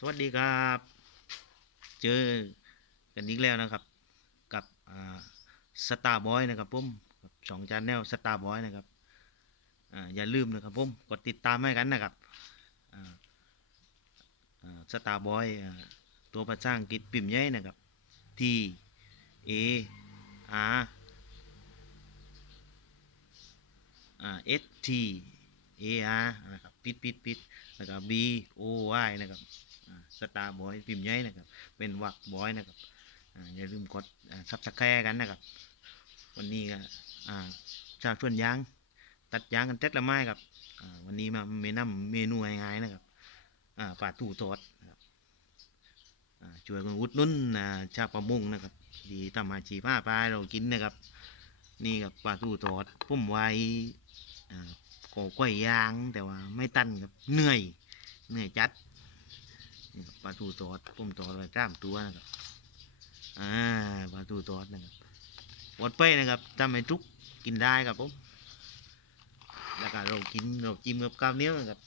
สวัสดีครับ เจอกันอีกแล้วนะครับ กับสตาร์บอยนะครับผมสองจานแนลสตาร์บอยนะครับออย่าลืมนะครับผมกดติดตามให้กันนะครับสตาร์บอยตัวภาษาอังกฤษปิ่มใหญ่นะครับ T A R S T A R นะครับปิดปิดปิดแล้วก็ B O Y นะครับ สตาร์บอยพิมพ์ใหญ่นะครับ เป็นวักบอยนะครับอย่าลืมกดซับสไครต์กันนะครับ วันนี้ก็ชาวชวนยาง ตัดยางกันเต็ดละไม้ครับวันนี้มาเมนูเมนูง่ายๆนะครับปลาตู้ทอดนะครับช่วยกันอุดนุ่นชาวประมงนะครับ ดีทำอาชีพผ้าปลาเรากินนะครับ นี่กับปลาตู้ทอดพุ่มไว้อ่าก่อกล้วยยางแต่ว่าไม่ตันครับเหนื่อยเหนื่อยจัด ลาทูทอดพุ่มทอดไว้กล้ามตัวนะครับอ่าปลาทูทอดนะครับวอดไปนะครับทำให้ทุกกินได้ครับผมแล้วก็เรากินเราจิ้มกับข้าวเนียนะครับ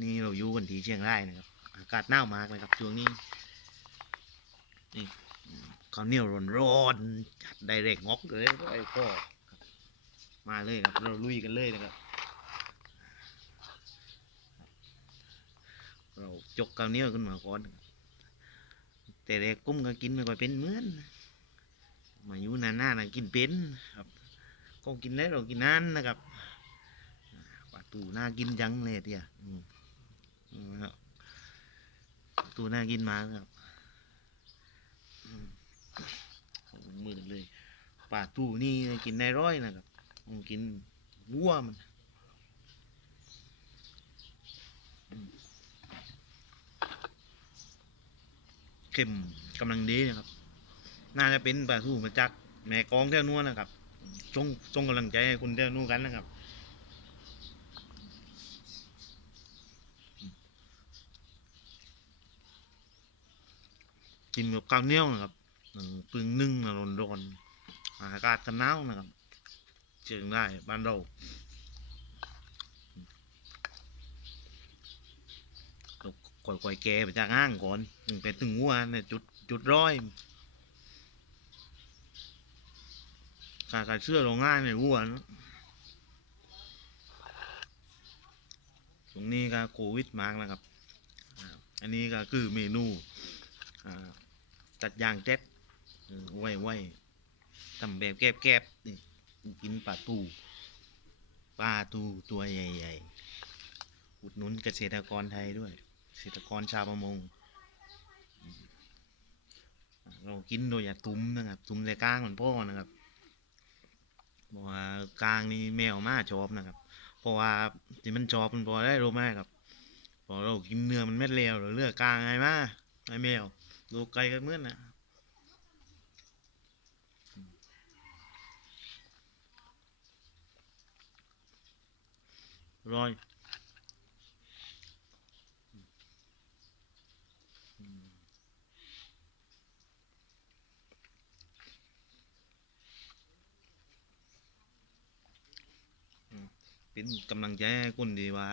นี่เราอยู่กันที่เชียงรายนะครับ อากาศหนาวมากนะครับช่วงนี้นี่ข้าวเหนียวร้อนๆจัดได้เรกงอกเลยไอ้พ่อมาเลยครับเราลุยกันเลยนะครับ จกข้าเนี้ยขึ้นมาก่อน แต่เด็กกุ้มก็กินไม่ค่อยเป็นเหมือน มาอยู่นานๆนะกินเป็นครับ ก็กินได้เรากินนั้นนะครับปลาตูน่ากินจังเลยเดียอืมอืมครับปลาตูน่ากินมากครับมือเลยปลาตูนี่กินได้ร้อยนะครับอืมกินวัวมันอืม เค็มกำลังดีนะครับ น่าจะเป็นปลาทูมาจากแม่กองเท่านู้นนะครับจงจงกำลังใจให้คุณเท่านู้นกันนะครับกินกับข้าวเหนียวนะครับหนึ่งปึงนึ่งนะร้อนๆอากาศกันหนาวนะครับ เจิงได้บ้านเรา ก่อยก่อยแกไปจากห้างก่อนถึงไปถึงหัวเนี่ยจุดจุดร้อยการการเชื่อโรงงานในวัวนะตรงนี้ก็โควิดมากนะครับ อันนี้ก็คือเมนูตัดยางเจ็ดไว้ไว้ทำแบบแกบๆนี่กินปลาตูปลาตูตัวใหญ่ๆอุดหนุนเกษตรกรไทยด้วย เกษตรกรชาวประมง เรากินโดยอย่าตุ้มนะครับ ตุ้มแต่ก้างเหมือนพ่อนะครับบอกว่ากลางนี่แมวมาชอบนะครับ เพราะว่าที่มันชอบมันพอได้รู้ไหมครับพอเรากินเนื้อมันเม็ดเลวหรือเลือกกลางไงมาไอแมวดูไกลกันเมื่อนนะร้อยอืม เป็นกำลังใจให้คุณดีว่า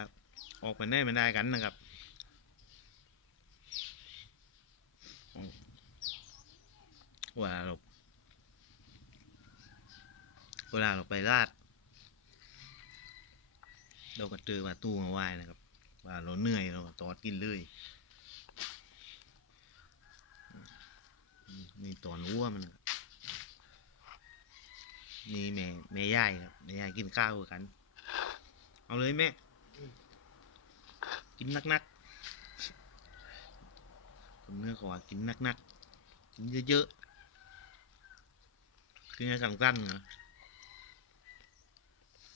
ออกไปได้ไม่ได้กันนะครับเวลาเราเวลาเราไปลาด เราก็เจอว่าตู้มาไหว้นะครับ ว่าเราเหนื่อยเราตอดกินเลยมนี่ตอนวัวมันนะครับนี่แม่แม่ย่ายครับแม่ย่ายกินข้าวกัน เอาเลยแม่ กินนักๆคนเนื้อขอว่ากินนักๆ กินเยอะๆ กินให้สั้นๆนะ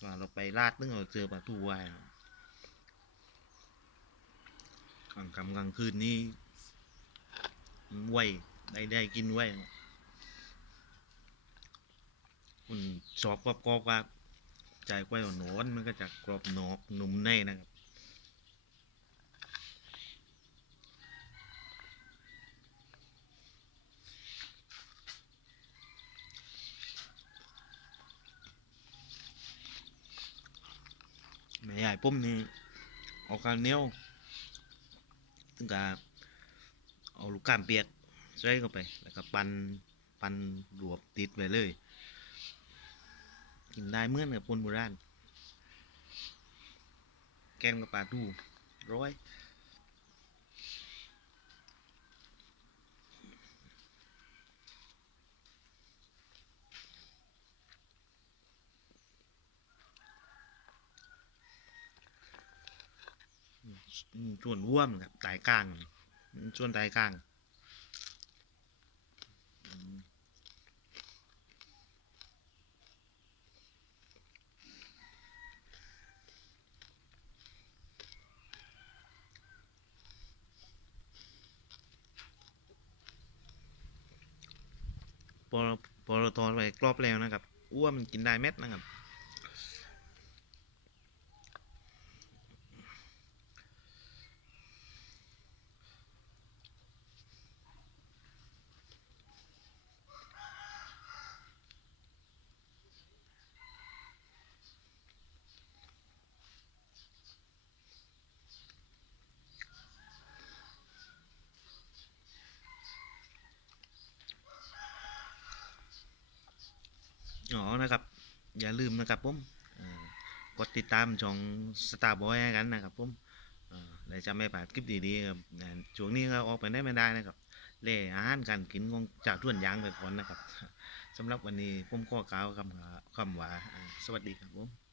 ว่าเราไปลาดนึงเราเจอปลาทูไว้ครับกลางค่ำกลางคืนนี่ไวได้ได้กินไวนะคุณชอบกรอบกรอบๆครับ ใจกล้วยหนอนมันก็จะกรอบนอกหนุ่มในนะครับแม่ใหญ่ปุ้มนี่ออกการเนี้ยวถึงกับเอาลูกก้ามเปียกใส่เข้าไป แล้วก็ปันปันรวบติดไว้เลย กินได้เหมื่อนกับปนโบราณแกงกับปลาทูร้อยส่วนร่วมครับตายกลางส่วนตายกลางอืม พอพอเราทอดไปกรอบแล้วนะครับอ้วนมันกินได้เม็ดนะครับ อ๋อนะครับ อย่าลืมนะครับผมกดติดตามช่อง Star Boy ให้กันนะครับผมเอ่อและจะไม่พลาดคลิปดีๆครับช่วงนี้ก็ออกไปได้ไม่ได้นะครับเล่อาหารการกินของจากท่วนยางไปก่อนนะครับสำหรับวันนี้ผมขอกล่าวคำคำว่าสวัสดีครับผม